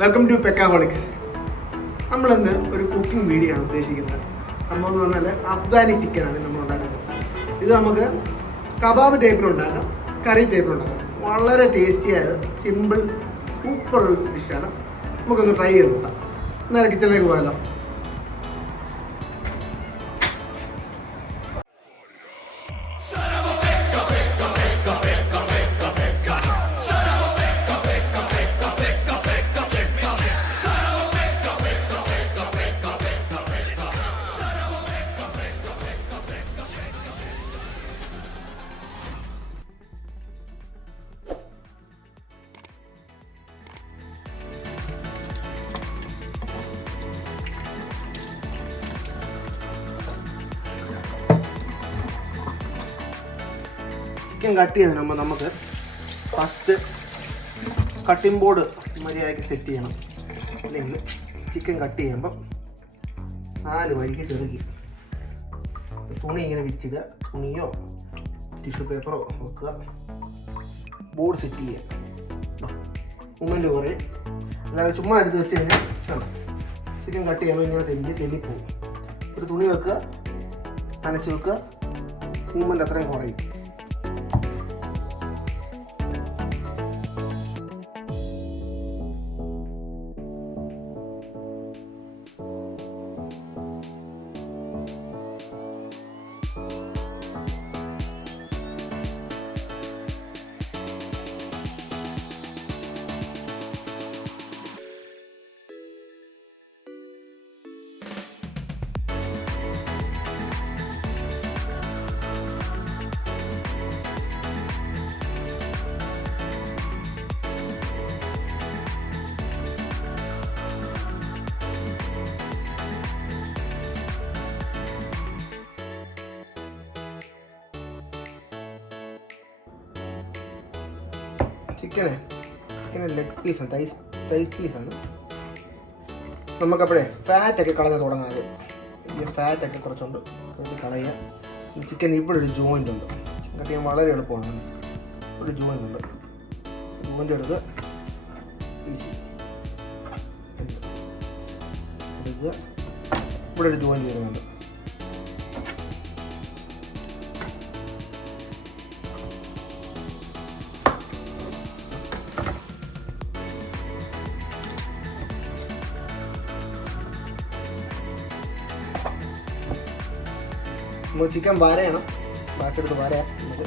Welcome to പെക്കാഹോളിക്സ്. നമ്മളിന്ന് ഒരു cooking video ആണ് ഉദ്ദേശിക്കുന്നത്. സംഭവം എന്ന് പറഞ്ഞാൽ അഫ്ഗാനി ചിക്കനാണ് നമ്മൾ ഉണ്ടാക്കുന്നത്. ഇത് നമുക്ക് കബാബ് ടൈപ്പിലുണ്ടാക്കാം, കറി ടൈപ്പിലുണ്ടാക്കാം. വളരെ ടേസ്റ്റിയായ സിമ്പിൾ സൂപ്പർ ഒരു ഡിഷാണ്. നമുക്കൊന്ന് ട്രൈ ചെയ്ത് നോക്കാം. നേരെ കിച്ചണിലേക്ക് പോയാലോ. ചിക്കൻ കട്ട് ചെയ്യുന്നതിന് മുമ്പ് നമുക്ക് ഫസ്റ്റ് കട്ടിംഗ് ബോർഡ് മര്യാദയ്ക്ക് സെറ്റ് ചെയ്യണം. അല്ലെങ്കിൽ ചിക്കൻ കട്ട് ചെയ്യുമ്പം 4 വഴിക്ക് ചെറുക്കി തുണി ഇങ്ങനെ വിരിച്ചിടുക. തുണിയോ ടിഷ്യൂ പേപ്പറോ വെക്കുക. ബോർഡ് സെറ്റ് ചെയ്യുക. മൂമെൻറ്റ് കുറേ അല്ലാതെ ചുമ്മാ എടുത്ത് വെച്ച് കഴിഞ്ഞാൽ ചിക്കൻ കട്ട് ചെയ്യുമ്പോൾ ഇങ്ങനെ തെന്നിപ്പോവും. ഒരു തുണി വെക്കുക, നനച്ച് വെക്കുക. മൂമെൻറ്റ് അത്രയും കുറയും. ചിക്കന് ലെഗ് പീസാണ്, തൈ പീസാണ്. നമുക്കപ്പോഴേ ഫാറ്റൊക്കെ കളഞ്ഞ് തുടങ്ങാതെ ഈ ഫാറ്റൊക്കെ കുറച്ചുകൊണ്ട് കളയുക. ചിക്കൻ ഇവിടെ ഒരു ജോയിൻ്റ് ഉണ്ട്. കട്ട് ചെയ്യാൻ വളരെ എളുപ്പമാണ്. ഒരു ജോയിൻ്റ് ഉണ്ട്. ജോയിൻ്റ് എടുക്കുക, ഈസി എടുക്കുക. ഇവിടെ ഒരു ജോയിൻ്റ് വരുന്നുണ്ട്. നമുക്ക് ചിക്കൻ വരയണം. ബാക്കിയെടുത്ത് വരയാം നമുക്ക്.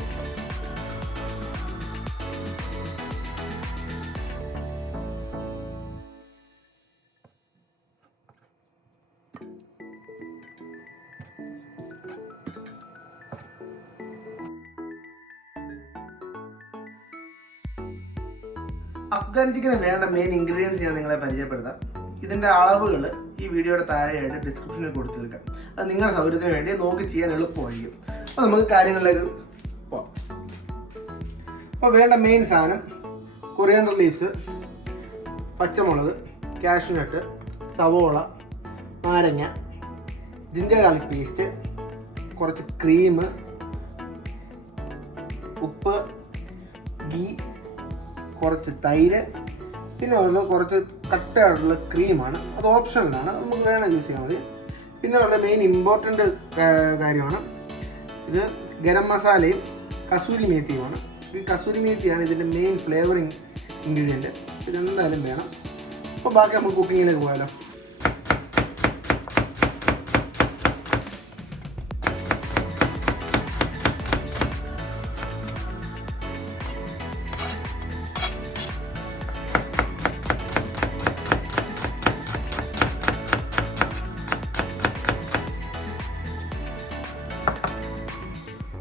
അഫ്ഗാൻ ചിക്കന് വേണ്ട മെയിൻ ഇൻഗ്രീഡിയൻസ് ഞാൻ നിങ്ങളെ പരിചയപ്പെടുത്താം. ഇതിൻ്റെ അളവുകൾ ഈ വീഡിയോയുടെ താഴെയായിട്ട് ഡിസ്ക്രിപ്ഷനിൽ കൊടുത്തിരിക്കാം. അത് നിങ്ങളുടെ സൗകര്യത്തിന് വേണ്ടി നോക്കി ചെയ്യാൻ എളുപ്പമായിരിക്കും. അപ്പോൾ നമുക്ക് കാര്യങ്ങളിലേക്ക് പോകാം. അപ്പോൾ വേണ്ട മെയിൻ സാധനം കൊറിയാണ്ടർ ലീവ്സ്, പച്ചമുളക്, കാഷ്യൂനട്ട്, സവോള, നാരങ്ങ, ജിഞ്ചർ ഗാർലിക് പേസ്റ്റ്, കുറച്ച് ക്രീം, ഉപ്പ്, ഗീ, കുറച്ച് തൈര്, പിന്നെ ഉള്ള കുറച്ച് കട്ടയായിട്ടുള്ള ക്രീമാണ്. അത് ഓപ്ഷണലാണ്, നമുക്ക് വേണം യൂസ് ചെയ്യാൻ മതി. പിന്നെ ഉള്ള മെയിൻ ഇമ്പോർട്ടൻ്റ് കാര്യമാണ് ഇത് ഗരം മസാലയും കസൂരി മേത്തിയുമാണ്. ഈ കസൂരി മേത്തിയാണ് ഇതിൻ്റെ മെയിൻ ഫ്ലേവറിങ് ഇൻഗ്രീഡിയൻറ്റ്. ഇതെന്തായാലും വേണം. അപ്പോൾ ബാക്കി നമുക്ക് കുക്കിങ്ങിലേക്ക് പോയാലോ.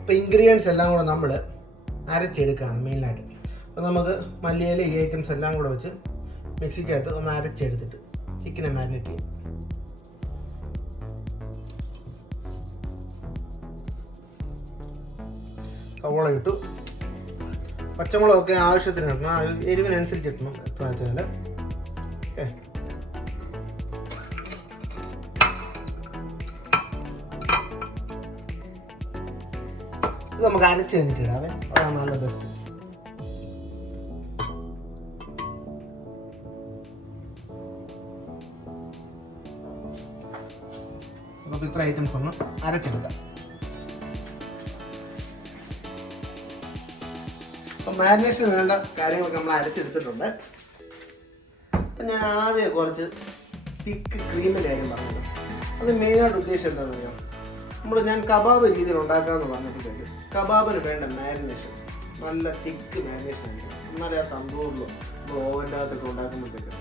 ഇപ്പോൾ ഇൻഗ്രീഡിയൻസ് എല്ലാം കൂടെ നമ്മൾ അരച്ചെടുക്കുകയാണ് മെയിനായിട്ട്. അപ്പോൾ നമുക്ക് മല്ലിയില ഈ ഐറ്റംസ് എല്ലാം കൂടെ വെച്ച് മിക്സിക്കകത്ത് ഒന്ന് അരച്ചെടുത്തിട്ട് ചിക്കനെ മാരിനേറ്റ് ചെയ്യും. സവോള ഇട്ടു. പച്ചമുളകൊക്കെ ആവശ്യത്തിന് ഇടണം, എരിവിനനുസരിച്ച് ഇട്ടണം. എത്ര വെച്ചാൽ ഓക്കെ. ഇത് നമുക്ക് അരച്ച് കഴിഞ്ഞിട്ടിടാവേ, അതാണ് നല്ല ബെസ്റ്റ്. നമുക്ക് ഇത്ര ഐറ്റംസ് ഒന്ന് അരച്ചെടുക്കാം. അപ്പം മാരിനേഷന് വേണ്ട കാര്യങ്ങളൊക്കെ നമ്മൾ അരച്ചെടുത്തിട്ടുണ്ട്. അപ്പം ഞാൻ ആദ്യം കുറച്ച് തിക്ക് ക്രീമിൻ്റെ കാര്യം പറഞ്ഞത്. അത് മെയിനായിട്ട് ഉദ്ദേശം എന്താണെന്ന് അറിയാം, ഞാൻ കബാബ് രീതിയിൽ ഉണ്ടാക്കാമെന്ന് പറഞ്ഞപ്പോഴത്തേക്ക് കബാബിന് വേണ്ട മാരിനേഷൻ നല്ല തിക്ക് മാരിനേഷൻ ആയിരിക്കണം. എന്നാലേ ആ തന്തൂറിലോ നമ്മൾ ഓവൻ്റെ അകത്തൊക്കെ ഉണ്ടാക്കുമ്പോഴത്തേക്ക്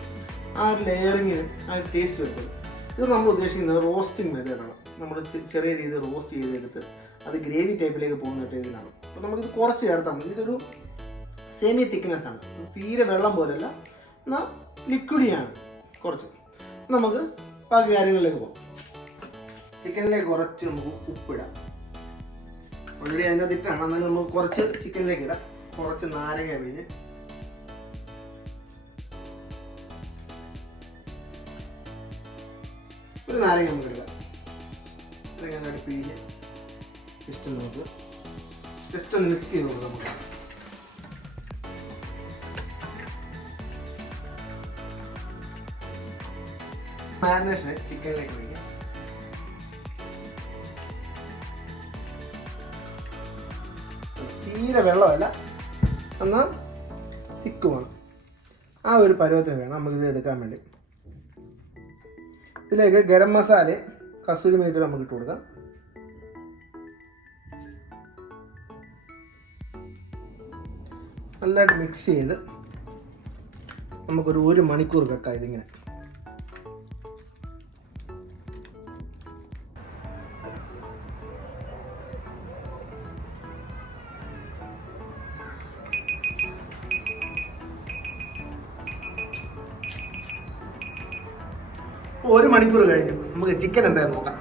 ആ ഒരു ലെയറിങ്ങിന് ആ ടേസ്റ്റ് വരുന്നത്. ഇത് നമ്മൾ ഉദ്ദേശിക്കുന്നത് റോസ്റ്റിംഗ് മെത്തേഡാണ്. നമ്മൾ ചെറിയ രീതിയിൽ റോസ്റ്റ് ചെയ്തെടുത്ത് അത് ഗ്രേവി ടൈപ്പിലേക്ക് പോകുന്ന രീതിയിലാണ്. അപ്പോൾ നമുക്കിത് കുറച്ച് ചേർത്താൽ മതി. ഇതൊരു സെമി തിക്നെസ് ആണ്, തീരെ വെള്ളം പോലെയല്ല, എന്നാൽ ലിക്വിഡിയാണ് കുറച്ച്. നമുക്ക് ബാക്കി കാര്യങ്ങളിലേക്ക് പോകാം. ചിക്കനിലേക്ക് കുറച്ച് നമുക്ക് ഉപ്പിടാം. ഓൾറെഡി അതിൻ്റെ ഇട്ടാണ്, എന്നാലും നമുക്ക് കുറച്ച് ചിക്കനിലേക്ക് ഇടാം. കുറച്ച് നാരങ്ങ പിഴിഞ്ഞ്, ഒരു നാരങ്ങ നമുക്ക് ഇടാം. നാരങ്ങ പിഴിഞ്ഞ് ജസ്റ്റ് ഒന്ന് മിക്സ് ചെയ്ത് നോക്കാം. നമുക്ക് മാരിനേഷന് ചിക്കനിലേക്ക് ഒഴിക്കാം. തീരെ വെള്ളമല്ല, എന്നാൽ തിക്കുമാണ്. ആ ഒരു പരുവത്തിന് വേണം നമുക്കിത് എടുക്കാൻ വേണ്ടി. ഇതിലേക്ക് ഗരം മസാല, കസൂരി മേത്തി നമുക്ക് ഇട്ട് കൊടുക്കാം. നല്ലതായിട്ട് മിക്സ് ചെയ്ത് നമുക്കൊരു 1 മണിക്കൂർ വെക്കാം ഇതിങ്ങനെ. അപ്പോൾ 1 മണിക്കൂർ കഴിഞ്ഞു നമുക്ക് ചിക്കൻ എന്തായാലും നോക്കാം.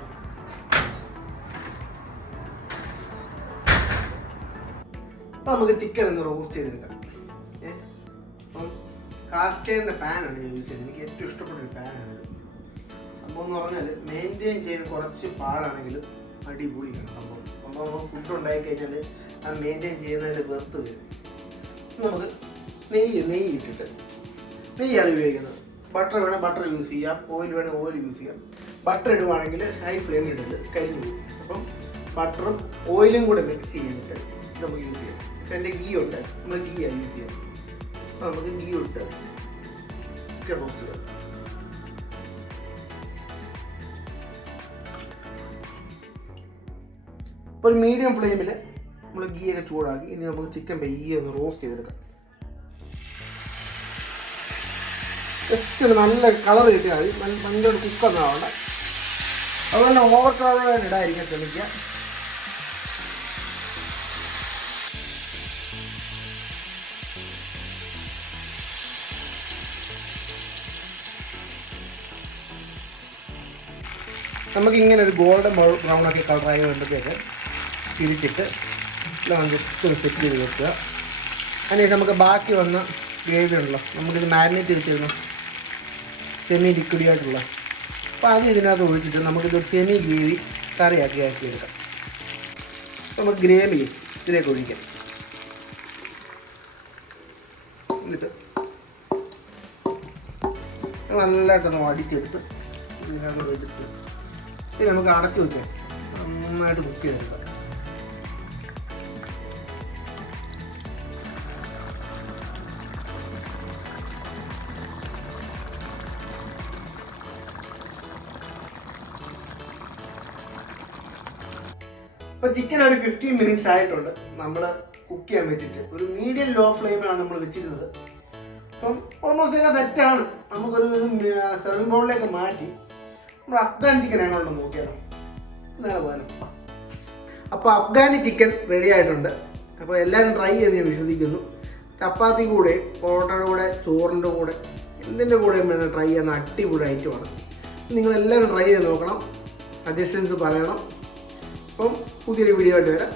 അപ്പോൾ നമുക്ക് ചിക്കൻ ഒന്ന് റോസ്റ്റ് ചെയ്തെടുക്കാം. അപ്പം കാസ്റ്റേറിൻ്റെ പാനാണ് ഞാൻ യൂസ് ചെയ്യുന്നത്. എനിക്ക് ഏറ്റവും ഇഷ്ടപ്പെട്ടൊരു പാനാണിത്. സംഭവം എന്ന് പറഞ്ഞാൽ മെയിൻറ്റെയിൻ ചെയ്യാൻ കുറച്ച് പാടാണെങ്കിലും അടിപൊളിയാണ് സംഭവം. നമ്മൾ ഫുഡ് ഉണ്ടാക്കി കഴിഞ്ഞാൽ അത് മെയിൻറ്റെയിൻ ചെയ്യുന്നതിൽ വെറുത്ത് വരും. നമുക്ക് നെയ്യ് ഇട്ടിട്ട്, നെയ്യാണ് ഉപയോഗിക്കുന്നത്. ബട്ടർ വേണേൽ ബട്ടർ യൂസ് ചെയ്യാം, ഓയിൽ വേണേൽ ഓയിൽ യൂസ് ചെയ്യാം. ബട്ടർ ഇടുവാണെങ്കിൽ ഹൈ ഫ്ലെയിമിൽ ഇട്ടിട്ട് കരിഞ്ഞു പോകും. അപ്പം ബട്ടറും ഓയിലും കൂടെ മിക്സ് ചെയ്തിട്ട് നമുക്ക് യൂസ് ചെയ്യാം. ഇപ്പം എൻ്റെ ഗീ ഉണ്ട്, നമ്മൾ ഗീയാണ് യൂസ് ചെയ്യാം. അപ്പോൾ നമുക്ക് ഗീ ഇട്ട് ചിക്കൻ റോസ്റ്റ് ഇടാം. ഇപ്പോൾ ഒരു മീഡിയം ഫ്ലെയിമിൽ നമ്മൾ ഗീയൊക്കെ ചൂടാക്കി ഇനി നമുക്ക് ചിക്കൻ പയ്യെ ഒന്ന് റോസ്റ്റ് ചെയ്തെടുക്കാം. ജസ്റ്റ് നല്ല കളർ കിട്ടിയാൽ മതി, ഭയങ്കര കുക്കൊന്നും ആവണ്ട. അതുപോലെ ഓവർ കളർ ഇടാതിരിക്കാൻ ശ്രമിക്കുക. നമുക്കിങ്ങനെ ഒരു ഗോൾഡൻ ബ്രൗൺ ഒക്കെ കളറായി വേണ്ടതൊക്കെ തിരിച്ചിട്ട് ജസ്റ്റ് ഒന്ന് സെറ്റ് ചെയ്ത് വെക്കുക. അതിനുശേഷം നമുക്ക് ബാക്കി വന്ന ഗ്രേവി ഉണ്ടല്ലോ, നമുക്കിത് മാരിനേറ്റ് വെച്ചിരുന്നു സെമി ലിക്വിഡി ആയിട്ടുള്ള, അപ്പോൾ അത് ഇതിനകത്ത് ഒഴിച്ചിട്ട് നമുക്കിത് സെമി ഗ്രേവി കറിയാക്കി എടുക്കാം. നമുക്ക് ഗ്രേവി ഇതിലേക്ക് ഒഴിക്കാം. എന്നിട്ട് നല്ലതായിട്ടൊന്ന് അടിച്ചെടുത്ത് ഇതിനകത്ത് ഒഴിച്ചിട്ട് ഇനി നമുക്ക് അടച്ചു വെച്ചാൽ നന്നായിട്ട് കുക്ക് ചെയ്തെടുക്കാം. അപ്പോൾ ചിക്കൻ ഒരു 15 മിനിറ്റ്സ് ആയിട്ടുണ്ട് നമ്മൾ കുക്ക് ചെയ്യാൻ വെച്ചിട്ട്. ഒരു മീഡിയം ലോ ഫ്ലെയിമിലാണ് നമ്മൾ വെച്ചിരുന്നത്. അപ്പം ഓൾമോസ്റ്റ് എല്ലാം സെറ്റാണ്. നമുക്കൊരു സെർവിങ് ബൗളിലേക്ക് മാറ്റി നമ്മൾ അഫ്ഗാൻ ചിക്കൻ ആണോ നോക്കിയാലോ, നേരെ പോകാനും. അപ്പോൾ അഫ്ഗാനി ചിക്കൻ റെഡി ആയിട്ടുണ്ട്. അപ്പോൾ എല്ലാവരും ട്രൈ ചെയ്ത് ഞാൻ വിശ്വസിക്കുന്നു. ചപ്പാത്തി കൂടെ, പൊറോട്ടയുടെ കൂടെ, ചോറിൻ്റെ കൂടെ, എന്തിൻ്റെ കൂടെയും വേണം ട്രൈ ചെയ്യുന്ന അടിപൊളി ഐറ്റമാണ്. നിങ്ങളെല്ലാവരും ട്രൈ ചെയ്ത് നോക്കണം, സജഷൻസ് പറയണം. അപ്പം പുതിയൊരു വീഡിയോ ആയിട്ട് വരാം.